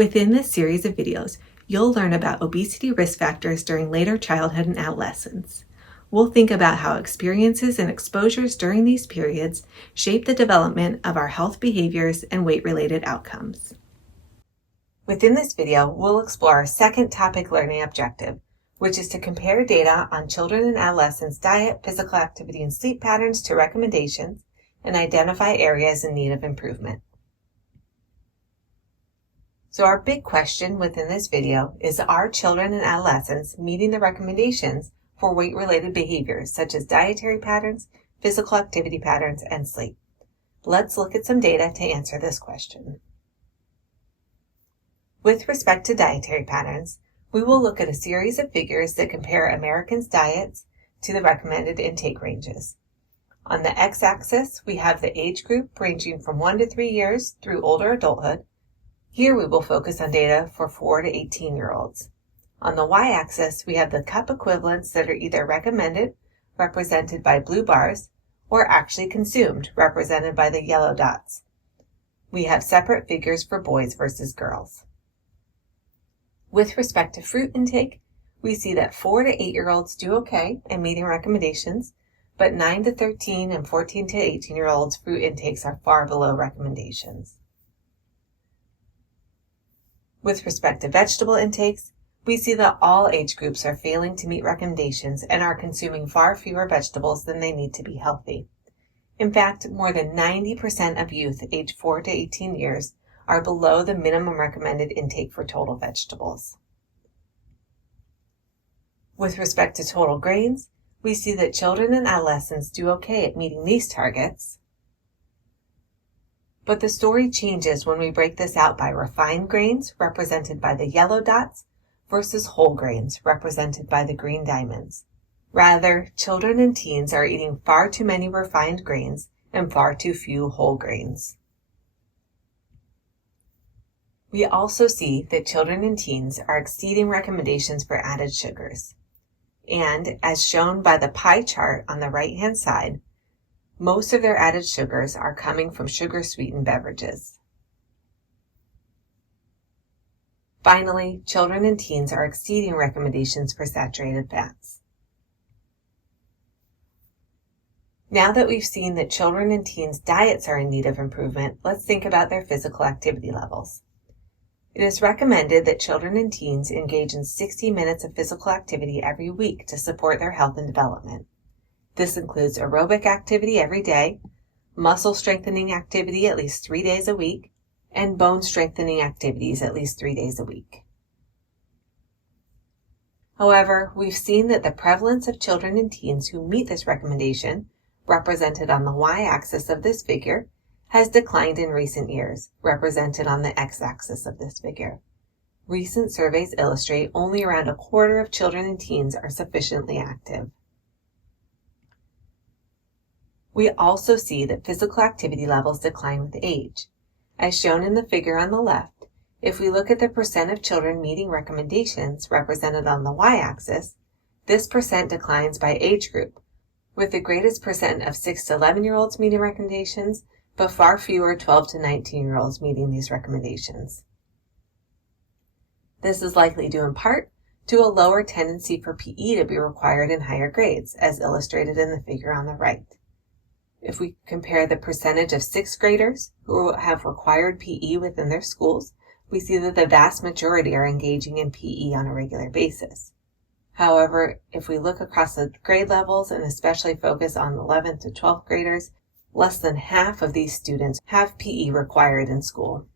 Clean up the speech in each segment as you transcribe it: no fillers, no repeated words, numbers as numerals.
Within this series of videos, you'll learn about obesity risk factors during later childhood and adolescence. We'll think about how experiences and exposures during these periods shape the development of our health behaviors and weight-related outcomes. Within this video, we'll explore our second topic learning objective, which is to compare data on children and adolescents' diet, physical activity, and sleep patterns to recommendations and identify areas in need of improvement. So our big question within this video is, are children and adolescents meeting the recommendations for weight-related behaviors such as dietary patterns, physical activity patterns, and sleep? Let's look at some data to answer this question. With respect to dietary patterns, we will look at a series of figures that compare Americans' diets to the recommended intake ranges. On the x-axis, we have the age group ranging from 1 to 3 years through older adulthood. Here we will focus on data for 4 to 18-year-olds. On the y-axis, we have the cup equivalents that are either recommended, represented by blue bars, or actually consumed, represented by the yellow dots. We have separate figures for boys versus girls. With respect to fruit intake, we see that 4 to 8-year-olds do okay in meeting recommendations, but 9 to 13 and 14 to 18-year-olds fruit intakes are far below recommendations. With respect to vegetable intakes, we see that all age groups are failing to meet recommendations and are consuming far fewer vegetables than they need to be healthy. In fact, more than 90% of youth aged 4 to 18 years are below the minimum recommended intake for total vegetables. With respect to total grains, we see that children and adolescents do okay at meeting these targets, but the story changes when we break this out by refined grains, represented by the yellow dots, versus whole grains, represented by the green diamonds. Rather, children and teens are eating far too many refined grains and far too few whole grains. We also see that children and teens are exceeding recommendations for added sugars. And, as shown by the pie chart on the right-hand side, most of their added sugars are coming from sugar-sweetened beverages. Finally, children and teens are exceeding recommendations for saturated fats. Now that we've seen that children and teens' diets are in need of improvement, let's think about their physical activity levels. It is recommended that children and teens engage in 60 minutes of physical activity every week to support their health and development. This includes aerobic activity every day, muscle strengthening activity at least 3 days a week, and bone strengthening activities at least 3 days a week. However, we've seen that the prevalence of children and teens who meet this recommendation, represented on the y-axis of this figure, has declined in recent years, represented on the x-axis of this figure. Recent surveys illustrate only around a quarter of children and teens are sufficiently active. We also see that physical activity levels decline with age. As shown in the figure on the left, if we look at the percent of children meeting recommendations represented on the y-axis, this percent declines by age group, with the greatest percent of 6 to 11-year-olds meeting recommendations, but far fewer 12 to 19-year-olds meeting these recommendations. This is likely due in part to a lower tendency for PE to be required in higher grades, as illustrated in the figure on the right. If we compare the percentage of 6th graders who have required PE within their schools, we see that the vast majority are engaging in PE on a regular basis. However, if we look across the grade levels and especially focus on 11th to 12th graders, less than half of these students have PE required in school.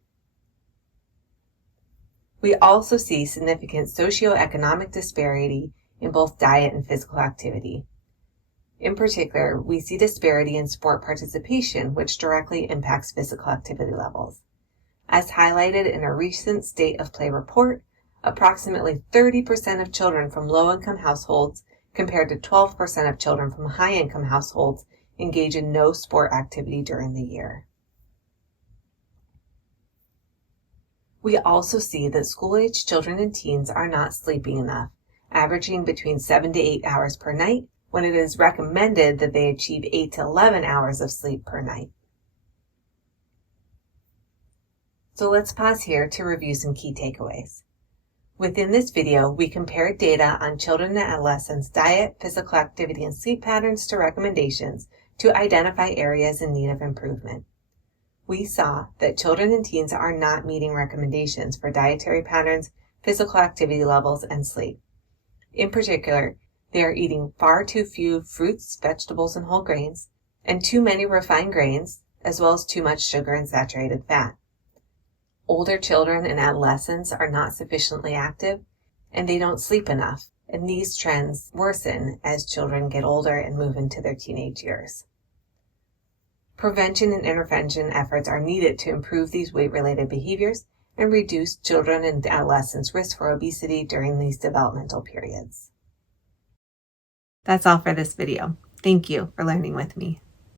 We also see significant socioeconomic disparity in both diet and physical activity. In particular, we see disparity in sport participation, which directly impacts physical activity levels. As highlighted in a recent State of Play report, approximately 30% of children from low-income households compared to 12% of children from high-income households engage in no sport activity during the year. We also see that school-age children and teens are not sleeping enough, averaging between 7 to 8 hours per night, when it is recommended that they achieve 8 to 11 hours of sleep per night. So let's pause here to review some key takeaways. Within this video, we compared data on children and adolescents' diet, physical activity, and sleep patterns to recommendations to identify areas in need of improvement. We saw that children and teens are not meeting recommendations for dietary patterns, physical activity levels, and sleep. In particular, they are eating far too few fruits, vegetables, and whole grains, and too many refined grains, as well as too much sugar and saturated fat. Older children and adolescents are not sufficiently active, and they don't sleep enough, and these trends worsen as children get older and move into their teenage years. Prevention and intervention efforts are needed to improve these weight-related behaviors and reduce children and adolescents' risk for obesity during these developmental periods. That's all for this video. Thank you for learning with me.